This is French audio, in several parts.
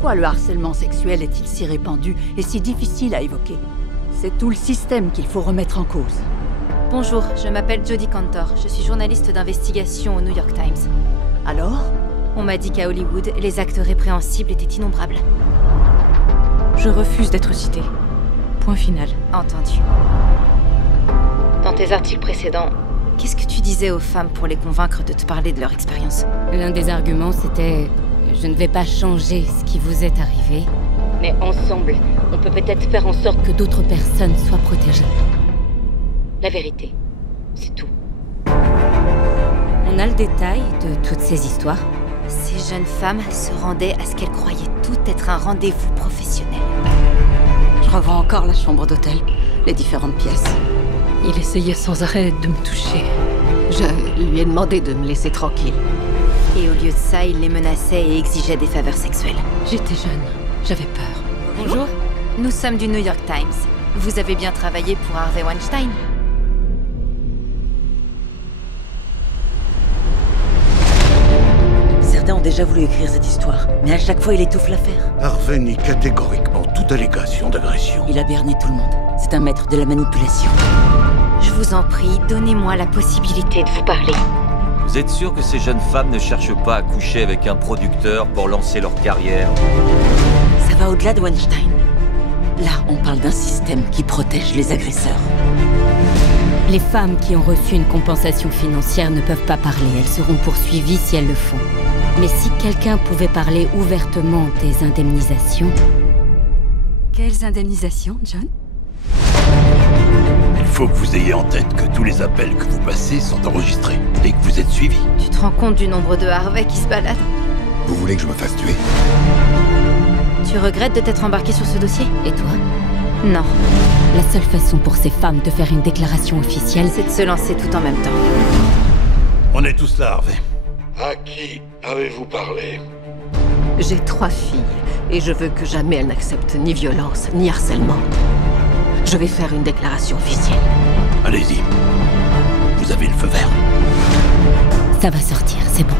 Pourquoi le harcèlement sexuel est-il si répandu et si difficile à évoquer? C'est tout le système qu'il faut remettre en cause. Bonjour, je m'appelle Jodie Cantor. Je suis journaliste d'investigation au New York Times. Alors? On m'a dit qu'à Hollywood, les actes répréhensibles étaient innombrables. Je refuse d'être citée. Point final. Entendu. Dans tes articles précédents, qu'est-ce que tu disais aux femmes pour les convaincre de te parler de leur expérience? L'un des arguments, c'était « Je ne vais pas changer ce qui vous est arrivé, mais ensemble, on peut peut-être faire en sorte que d'autres personnes soient protégées. » La vérité, c'est tout. On a le détail de toutes ces histoires. Ces jeunes femmes se rendaient à ce qu'elles croyaient tout être un rendez-vous professionnel. Je revois encore la chambre d'hôtel, les différentes pièces. Il essayait sans arrêt de me toucher. Je lui ai demandé de me laisser tranquille. Et au lieu de ça, il les menaçait et exigeait des faveurs sexuelles. J'étais jeune, j'avais peur. Bonjour. Nous sommes du New York Times. Vous avez bien travaillé pour Harvey Weinstein? Certains ont déjà voulu écrire cette histoire, mais à chaque fois il étouffe l'affaire. Harvey nie catégoriquement toute allégation d'agression. Il a berné tout le monde. C'est un maître de la manipulation. Je vous en prie, donnez-moi la possibilité de vous parler. Vous êtes sûr que ces jeunes femmes ne cherchent pas à coucher avec un producteur pour lancer leur carrière? Ça va au-delà de Weinstein. Là, on parle d'un système qui protège les agresseurs. Les femmes qui ont reçu une compensation financière ne peuvent pas parler. Elles seront poursuivies si elles le font. Mais si quelqu'un pouvait parler ouvertement des indemnisations... Quelles indemnisations, John? Il faut que vous ayez en tête que tous les appels que vous passez sont enregistrés et que vous êtes suivis. Tu te rends compte du nombre de Harvey qui se baladent? Vous voulez que je me fasse tuer? Tu regrettes de t'être embarqué sur ce dossier? Et toi? Non. La seule façon pour ces femmes de faire une déclaration officielle, C'est de se lancer tout en même temps. On est tous là, Harvey. À qui avez-vous parlé? J'ai 3 filles et je veux que jamais elles n'acceptent ni violence, ni harcèlement. Je vais faire une déclaration officielle. Allez-y. Vous avez le feu vert. ça va sortir, c'est bon.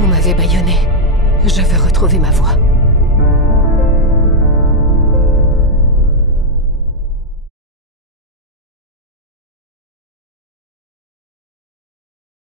Vous m'avez bâillonné. Je veux retrouver ma voix.